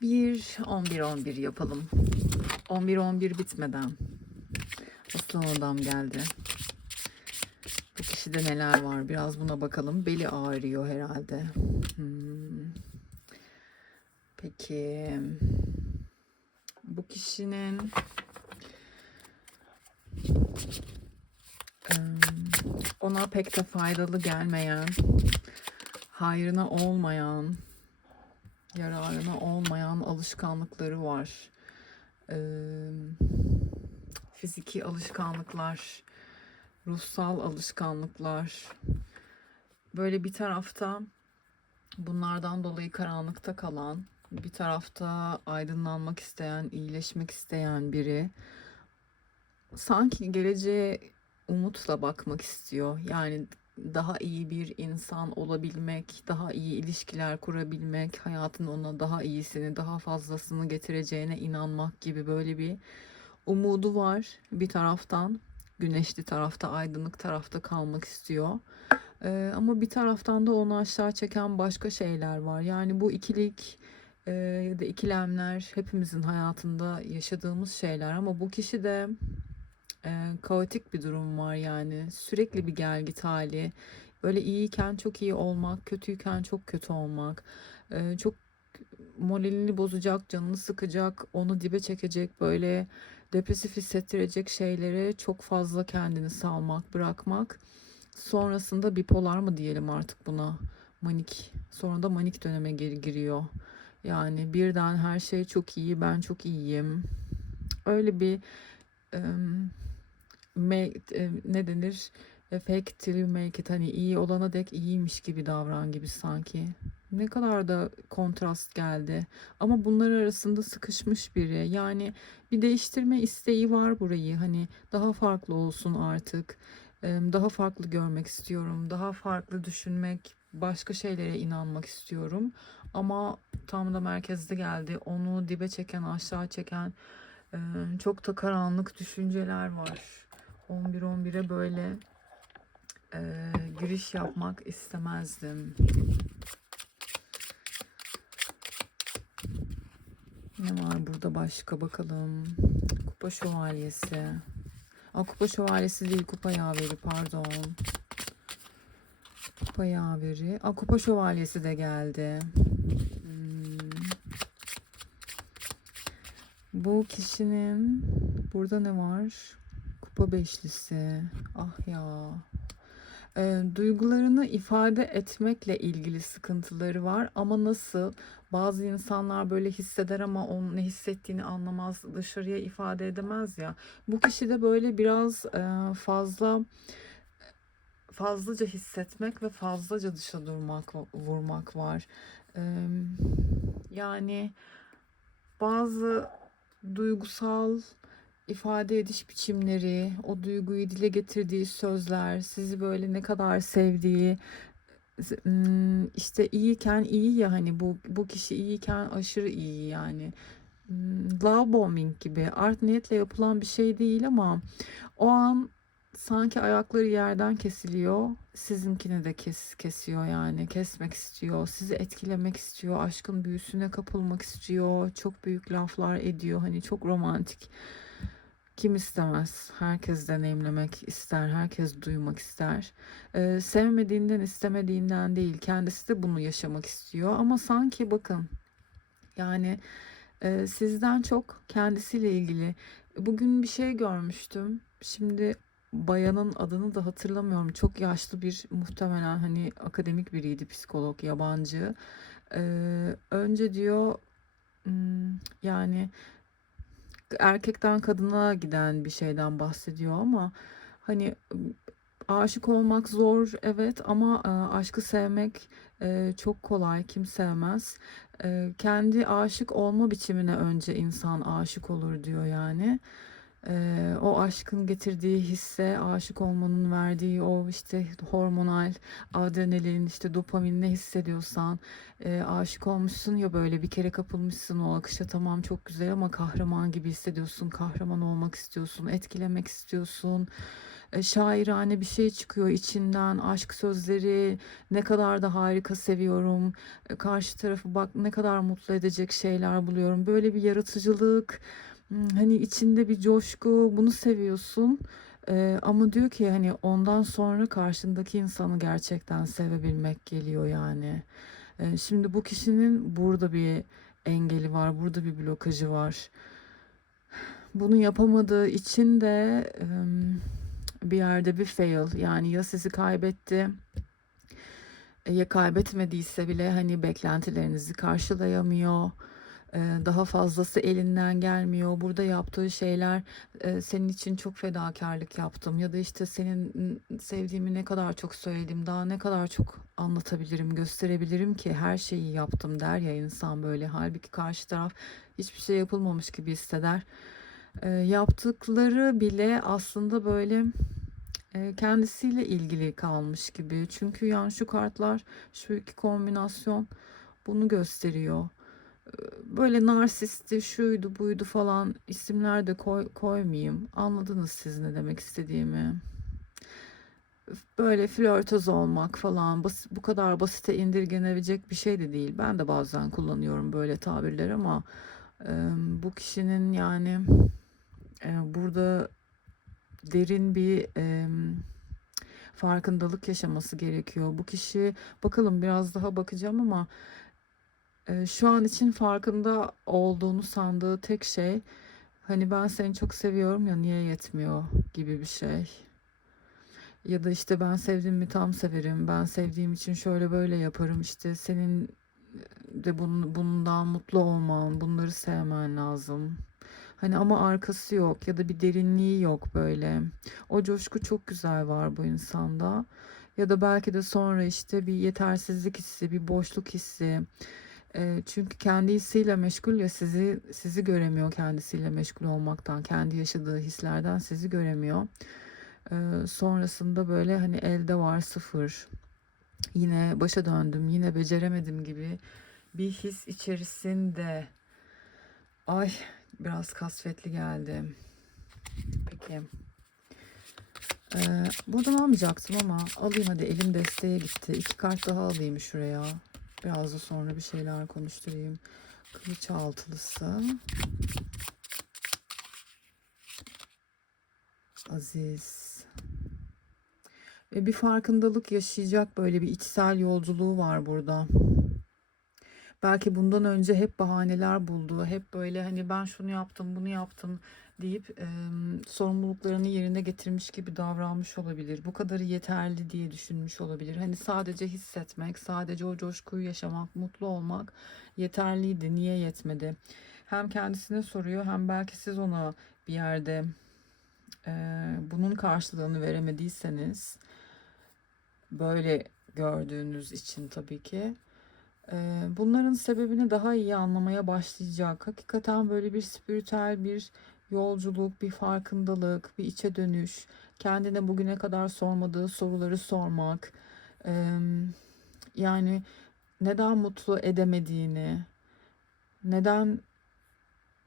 Bir 11 11 yapalım. 11 11 bitmeden. Aslan adam geldi. Bu kişide neler var? Biraz buna bakalım. Beli ağrıyor herhalde. Hmm. Peki bu kişinin ona pek de faydalı gelmeyen, hayrına olmayan, yararına olmayan alışkanlıkları var. Eee, fiziki alışkanlıklar, ruhsal alışkanlıklar. Böyle bir tarafta bunlardan dolayı karanlıkta kalan, bir tarafta aydınlanmak isteyen, iyileşmek isteyen biri sanki geleceğe umutla bakmak istiyor. Yani daha iyi bir insan olabilmek, daha iyi ilişkiler kurabilmek, hayatın ona daha iyisini, daha fazlasını getireceğine inanmak gibi böyle bir umudu var bir taraftan. Güneşli tarafta, aydınlık tarafta kalmak istiyor. Ee, ama bir taraftan da onu aşağı çeken başka şeyler var. Yani bu ikilik e, ya da ikilemler hepimizin hayatında yaşadığımız şeyler ama bu kişi de e, kaotik bir durum var yani. Sürekli bir gel git hali böyle iyiyken çok iyi olmak kötüyken çok kötü olmak. E, çok moralini bozacak canını sıkacak onu dibe çekecek böyle depresif hissettirecek şeylere çok fazla kendini salmak bırakmak. Sonrasında bipolar mı diyelim artık buna? Manik sonra da manik döneme geri giriyor. Yani birden her şey çok iyi ben çok iyiyim. Öyle bir make, e, ne denir? E, Fake till you make it. Hani iyi olana dek iyiymiş gibi davran gibi sanki. Ne kadar da kontrast geldi. Ama bunlar arasında sıkışmış biri. Yani bir değiştirme isteği var burayı. Hani daha farklı olsun artık. E, Daha farklı görmek istiyorum. Daha farklı düşünmek, başka şeylere inanmak istiyorum. Ama tam da merkezde geldi. Onu dibe çeken, aşağı çeken çok da karanlık düşünceler var. 11-11'e böyle e, giriş yapmak istemezdim. Ne var burada başka bakalım. Kupa şövalyesi. Aa, kupa şövalyesi değil kupa yaveri pardon. Kupa yaveri. Aa, kupa şövalyesi de geldi. Hmm. Bu kişinin burada ne var? Kupa beşlisi. Ah ya. Ee, duygularını ifade etmekle ilgili sıkıntıları var ama nasıl? Bazı insanlar böyle hisseder ama onun ne hissettiğini anlamaz, dışarıya ifade edemez ya. Bu kişi de böyle biraz e, fazla fazlaca hissetmek ve fazlaca dışa durmak, vurmak var. Ee, yani bazı duygusal ifade ediş biçimleri, o duyguyu dile getirdiği sözler, sizi böyle ne kadar sevdiği, hmm, işte iyiyken iyi ya hani bu bu kişi iyiyken aşırı iyi yani. Hmm, Love bombing gibi art niyetle yapılan bir şey değil ama o an sanki ayakları yerden kesiliyor. Sizinkini de kes, kesiyor yani. Kesmek istiyor. Sizi etkilemek istiyor. Aşkın büyüsüne kapılmak istiyor. Çok büyük laflar ediyor. Hani çok romantik. Kim istemez? Herkes deneyimlemek ister. Herkes duymak ister. Ee, sevmediğinden istemediğinden değil. Kendisi de bunu yaşamak istiyor. Ama sanki bakın yani e, sizden çok kendisiyle ilgili. Bugün bir şey görmüştüm. Şimdi bayanın adını da hatırlamıyorum. Çok yaşlı bir muhtemelen hani akademik biriydi psikolog yabancı. Ee, önce diyor hmm, yani erkekten kadına giden bir şeyden bahsediyor ama hani aşık olmak zor evet ama e, aşkı sevmek e, çok kolay kim sevmez. E, kendi aşık olma biçimine önce insan aşık olur diyor yani E, o aşkın getirdiği hisse aşık olmanın verdiği o işte hormonal adrenalin işte dopamin ne hissediyorsan e, aşık olmuşsun ya böyle bir kere kapılmışsın o akışa tamam çok güzel ama kahraman gibi hissediyorsun kahraman olmak istiyorsun etkilemek istiyorsun e, şairane bir şey çıkıyor içinden. Aşk sözleri ne kadar da harika seviyorum. E, karşı tarafı bak ne kadar mutlu edecek şeyler buluyorum. Böyle bir yaratıcılık, hani içinde bir coşku, bunu seviyorsun. E, ama diyor ki hani ondan sonra karşındaki insanı gerçekten sevebilmek geliyor yani. E, şimdi bu kişinin burada bir engeli var, burada bir blokajı var. Bunu yapamadığı için de bir yerde bir fail yani ya sizi kaybetti ya kaybetmediyse bile hani beklentilerinizi karşılayamıyor. Daha fazlası elinden gelmiyor. Burada yaptığı şeyler senin için çok fedakarlık yaptım ya da işte senin sevdiğimi ne kadar çok söyledim, daha ne kadar çok anlatabilirim, gösterebilirim ki her şeyi yaptım der ya insan böyle. Halbuki karşı taraf hiçbir şey yapılmamış gibi hisseder. Yaptıkları bile aslında böyle kendisiyle ilgili kalmış gibi. Çünkü yani şu kartlar, şu iki kombinasyon bunu gösteriyor. Böyle narsisti, şuydu, buydu falan isimler de koy, koymayayım. Anladınız siz ne demek istediğimi. Böyle flörtöz olmak falan bu kadar basite indirgenebilecek bir şey de değil. Ben de bazen kullanıyorum böyle tabirler ama bu kişinin yani burada derin bir farkındalık yaşaması gerekiyor. Bu kişi bakalım biraz daha bakacağım ama şu an için farkında olduğunu sandığı tek şey hani ben seni çok seviyorum ya niye yetmiyor gibi bir şey. Ya da işte ben sevdiğimi tam severim. Ben sevdiğim için şöyle böyle yaparım. İşte senin de bun, bundan mutlu olman, bunları sevmen lazım. Hani ama arkası yok ya da bir derinliği yok böyle. O coşku çok güzel var bu insanda. Ya da belki de sonra işte bir yetersizlik hissi, bir boşluk hissi. Çünkü kendi hissiyle meşgul ya sizi sizi göremiyor kendisiyle meşgul olmaktan, kendi yaşadığı hislerden sizi göremiyor. Sonrasında böyle hani elde var sıfır. Yine başa döndüm, yine beceremedim gibi bir his içerisinde. Ay biraz kasvetli geldi. Peki. Ee, buradan almayacaktım ama alayım hadi elim desteğe gitti. İki kart daha alayım şuraya. Biraz da sonra bir şeyler konuşturayım. Kılıç altılısı. Aziz. Ve bir farkındalık yaşayacak böyle bir içsel yolculuğu var burada. Belki bundan önce hep bahaneler buldu. Hep böyle hani ben şunu yaptım, bunu yaptım deyip e, sorumluluklarını yerine getirmiş gibi davranmış olabilir. Bu kadarı yeterli diye düşünmüş olabilir. Hani sadece hissetmek, sadece o coşkuyu yaşamak, mutlu olmak yeterliydi. Niye yetmedi? Hem kendisine soruyor hem belki siz ona bir yerde e, bunun karşılığını veremediyseniz böyle gördüğünüz için tabii ki bunların sebebini daha iyi anlamaya başlayacak. Hakikaten böyle bir spiritüel bir yolculuk, bir farkındalık, bir içe dönüş, kendine bugüne kadar sormadığı soruları sormak, yani neden mutlu edemediğini, neden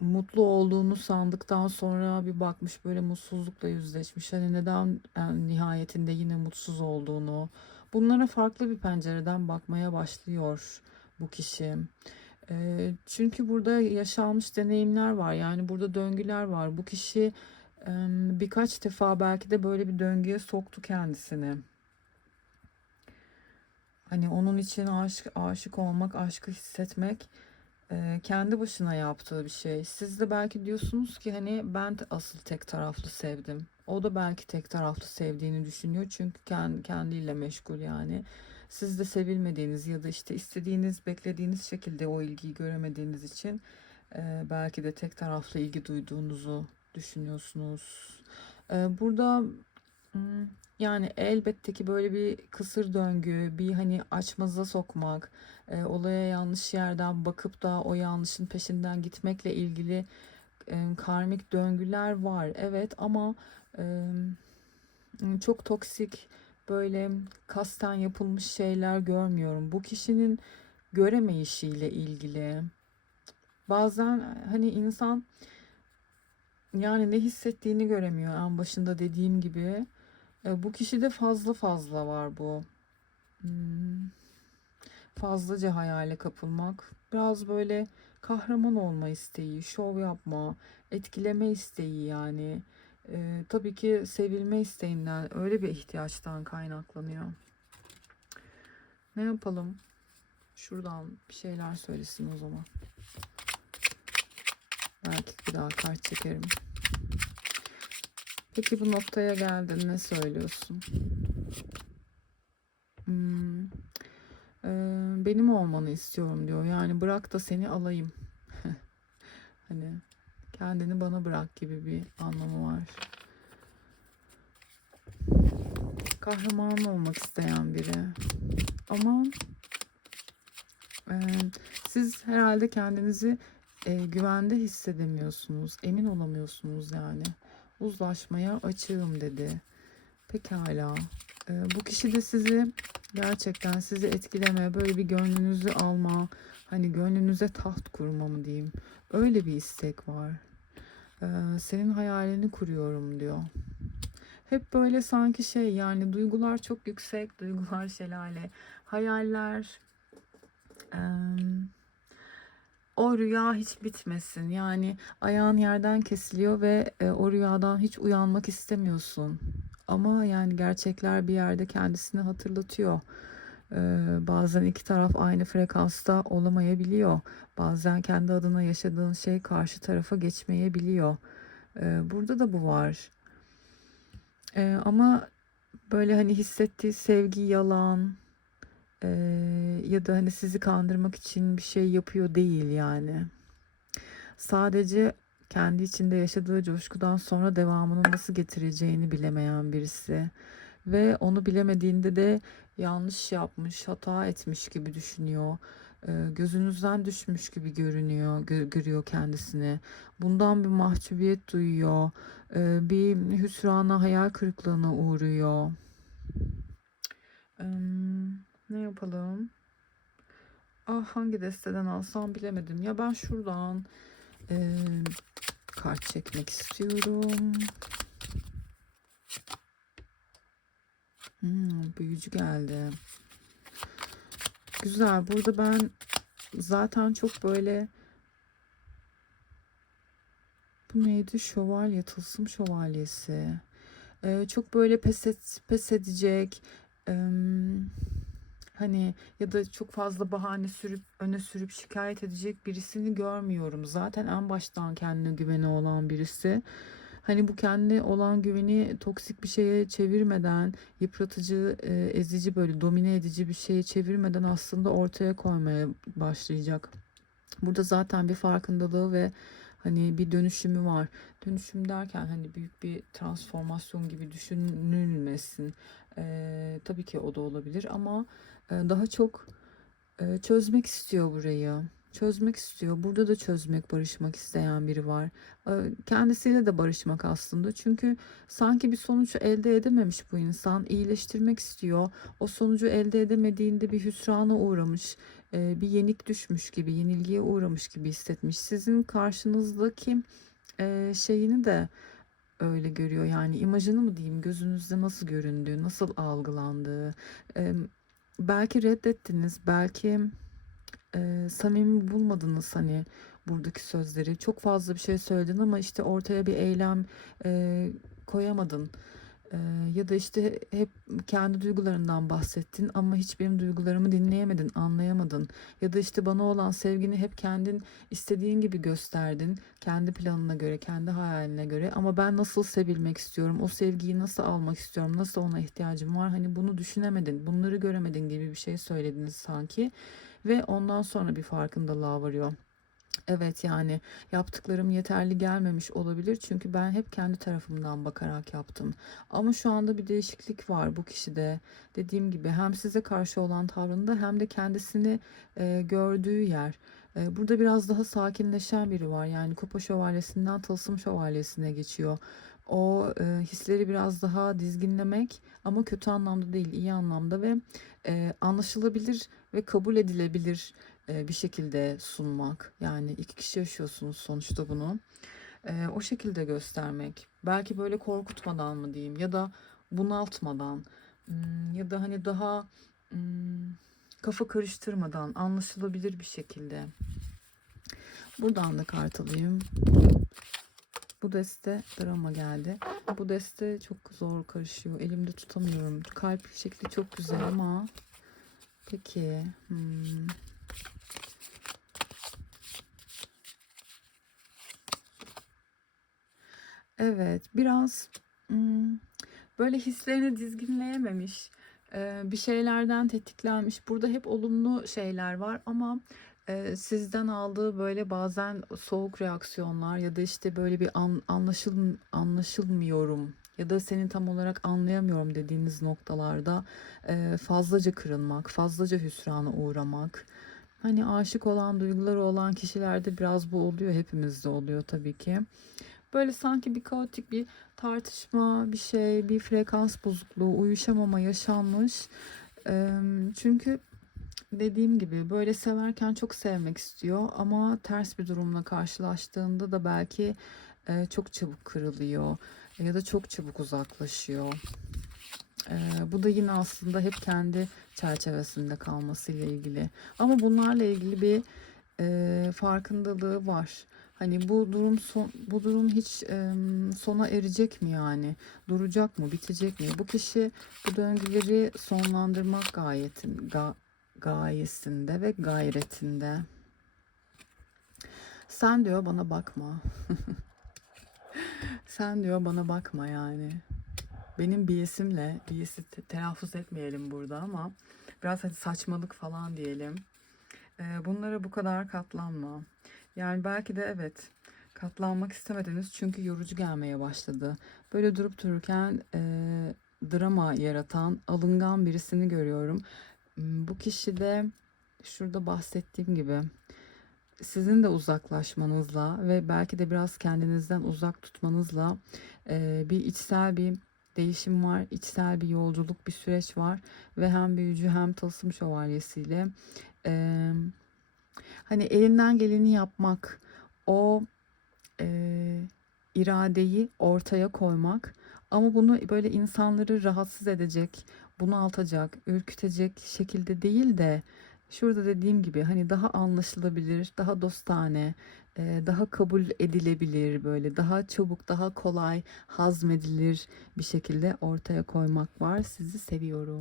mutlu olduğunu sandıktan sonra bir bakmış böyle mutsuzlukla yüzleşmiş. Hani neden en nihayetinde yine mutsuz olduğunu. Bunlara farklı bir pencereden bakmaya başlıyor bu kişi. Eee, çünkü burada yaşanmış deneyimler var. Yani burada döngüler var. Bu kişi em, birkaç defa belki de böyle bir döngüye soktu kendisini. Hani onun için aşık, aşık olmak, aşkı hissetmek e, kendi başına yaptığı bir şey. Siz de belki diyorsunuz ki hani ben de asıl tek taraflı sevdim. O da belki tek taraflı sevdiğini düşünüyor çünkü kendi, kendiyle meşgul yani. Siz de sevilmediğiniz ya da işte istediğiniz, beklediğiniz şekilde o ilgiyi göremediğiniz için e, belki de tek taraflı ilgi duyduğunuzu düşünüyorsunuz. E, burada Hmm, Yani elbette ki böyle bir kısır döngü, bir hani açmaza sokmak, e, olaya yanlış yerden bakıp da o yanlışın peşinden gitmekle ilgili e, karmik döngüler var. Evet ama e, çok toksik böyle kasten yapılmış şeyler görmüyorum. Bu kişinin göremeyişiyle ilgili. Bazen hani insan yani ne hissettiğini göremiyor en başında dediğim gibi. E, bu kişide fazla fazla var bu. Hmm, fazlaca hayale kapılmak. Biraz böyle kahraman olma isteği, şov yapma, etkileme isteği yani. E, tabii ki sevilme isteğinden, öyle bir ihtiyaçtan kaynaklanıyor. Ne yapalım? Şuradan bir şeyler söylesin o zaman. Belki bir daha kart çekerim. Peki bu noktaya geldin ne söylüyorsun? Hmm, eee, benim olmanı istiyorum diyor. Yani bırak da seni alayım. Hani kendini bana bırak gibi bir anlamı var. Kahraman olmak isteyen biri. Ama eee, siz herhalde kendinizi eee, güvende hissedemiyorsunuz. Emin olamıyorsunuz yani. Uzlaşmaya açığım dedi. Pekala. Ee, bu kişi de sizi gerçekten sizi etkileme, böyle bir gönlünüzü alma, hani gönlünüze taht kurma diyeyim. Öyle bir istek var. Senin hayalini kuruyorum diyor. Hep böyle sanki şey yani duygular çok yüksek, duygular şelale, hayaller, em, o rüya hiç bitmesin. Yani ayağın yerden kesiliyor ve e, o rüyadan hiç uyanmak istemiyorsun. Ama yani gerçekler bir yerde kendisini hatırlatıyor. Bazen iki taraf aynı frekansta olamayabiliyor. Bazen kendi adına yaşadığın şey karşı tarafa geçmeyebiliyor. Burada da bu var. Ama böyle hani hissettiği sevgi yalan ya da hani sizi kandırmak için bir şey yapıyor değil yani. Sadece kendi içinde yaşadığı coşkudan sonra devamını nasıl getireceğini bilemeyen birisi ve onu bilemediğinde de yanlış yapmış, hata etmiş gibi düşünüyor. Gözünüzden düşmüş gibi görünüyor, gö- görüyor kendisini. Bundan bir mahcubiyet duyuyor, bir hüsrana, hayal kırıklığına uğruyor. Ne yapalım? Ah hangi desteden alsam bilemedim. Ya ben şuradan kart çekmek istiyorum. Hmm, büyücü geldi. Güzel. Burada ben zaten çok böyle bu neydi? Şövalye, tılsım şövalyesi. Ee, çok böyle pes, et, pes edecek. em, hani ya da çok fazla bahane sürüp öne sürüp şikayet edecek birisini görmüyorum. Zaten en baştan kendine güveni olan birisi. Hani bu kendi olan güveni toksik bir şeye çevirmeden, yıpratıcı, e, ezici böyle domine edici bir şeye çevirmeden aslında ortaya koymaya başlayacak. Burada zaten bir farkındalığı ve hani bir dönüşümü var. Dönüşüm derken hani büyük bir transformasyon gibi düşünülmesin. Ee, tabii ki o da olabilir ama e, daha çok e, çözmek istiyor burayı. Çözmek istiyor. Burada da çözmek, barışmak isteyen biri var. E, Kendisiyle de barışmak aslında. Çünkü sanki bir sonuç elde edememiş bu insan. İyileştirmek istiyor. O sonucu elde edemediğinde bir hüsrana uğramış. e, Bir yenik düşmüş gibi, yenilgiye uğramış gibi hissetmiş. Sizin karşınızdaki e, şeyini de öyle görüyor. Yani imajını mı diyeyim, gözünüzde nasıl göründüğü, nasıl algılandığı. Belki reddettiniz, belki e, samimi bulmadınız hani buradaki sözleri. Çok fazla bir şey söyledin ama işte ortaya bir eylem e, koyamadın. E, ya da işte hep kendi duygularından bahsettin ama hiç benim duygularımı dinleyemedin, anlayamadın. Ya da işte bana olan sevgini hep kendin istediğin gibi gösterdin. Kendi planına göre, kendi hayaline göre. Ama ben nasıl sevilmek istiyorum, o sevgiyi nasıl almak istiyorum, nasıl ona ihtiyacım var. Hani bunu düşünemedin, bunları göremedin gibi bir şey söylediniz sanki. Ve ondan sonra bir farkındalığa varıyor. Evet yani yaptıklarım yeterli gelmemiş olabilir çünkü ben hep kendi tarafımdan bakarak yaptım. Ama şu anda bir değişiklik var bu kişide. Dediğim gibi hem size karşı olan tavrında hem de kendisini e, gördüğü yer. E, burada biraz daha sakinleşen biri var. Yani kupa şövalyesinden tılsım şövalyesine geçiyor. O e, hisleri biraz daha dizginlemek ama kötü anlamda değil, iyi anlamda ve e, anlaşılabilir ve kabul edilebilir e, bir şekilde sunmak. Yani iki kişi yaşıyorsunuz sonuçta bunu. E, o şekilde göstermek. Belki böyle korkutmadan mı diyeyim ya da bunaltmadan hmm, ya da hani daha hmm, kafa karıştırmadan anlaşılabilir bir şekilde. Buradan da kart alayım. Bu deste drama geldi. Bu deste çok zor karışıyor. Elimde tutamıyorum. Kalp şekli çok güzel ama peki hmm. Evet, biraz hmm, böyle hislerini dizginleyememiş, e, bir şeylerden tetiklenmiş. Burada hep olumlu şeyler var ama e, sizden aldığı böyle bazen soğuk reaksiyonlar ya da işte böyle bir an, anlaşıl anlaşılmıyorum ya da seni tam olarak anlayamıyorum dediğiniz noktalarda e, fazlaca kırılmak, fazlaca hüsrana uğramak. Hani aşık olan, duyguları olan kişilerde biraz bu oluyor, hepimizde oluyor tabii ki. Böyle sanki bir kaotik bir tartışma, bir şey, bir frekans bozukluğu, uyuşamama yaşanmış. Eee, Çünkü dediğim gibi böyle severken çok sevmek istiyor ama ters bir durumla karşılaştığında da belki e, çok çabuk kırılıyor ya da çok çabuk uzaklaşıyor. E, bu da yine aslında hep kendi çerçevesinde kalmasıyla ilgili. Ama bunlarla ilgili bir e, farkındalığı var. Hani bu durum son, bu durum hiç e, sona erecek mi yani? Duracak mı? Bitecek mi? Bu kişi bu döngüleri sonlandırmak gayetin, ga, gayesinde ve gayretinde. Sen diyor bana bakma. Sen diyor bana bakma yani. Benim biyesimle, biyesi te- telaffuz etmeyelim burada ama biraz hadi saçmalık falan diyelim. Ee, bunlara bu kadar katlanma. Yani belki de evet katlanmak istemediniz çünkü yorucu gelmeye başladı. Böyle durup dururken e, drama yaratan alıngan birisini görüyorum. Hmm, Bu kişi de şurada bahsettiğim gibi sizin de uzaklaşmanızla ve belki de biraz kendinizden uzak tutmanızla e, bir içsel bir değişim var, içsel bir yolculuk, bir süreç var ve hem büyücü hem tılsım şövalyesiyle e, hani elinden geleni yapmak, o e, iradeyi ortaya koymak ama bunu böyle insanları rahatsız edecek, bunaltacak, ürkütecek şekilde değil de şurada dediğim gibi hani daha anlaşılabilir, daha dostane, daha kabul edilebilir böyle daha çabuk, daha kolay hazmedilir bir şekilde ortaya koymak var. Sizi seviyorum.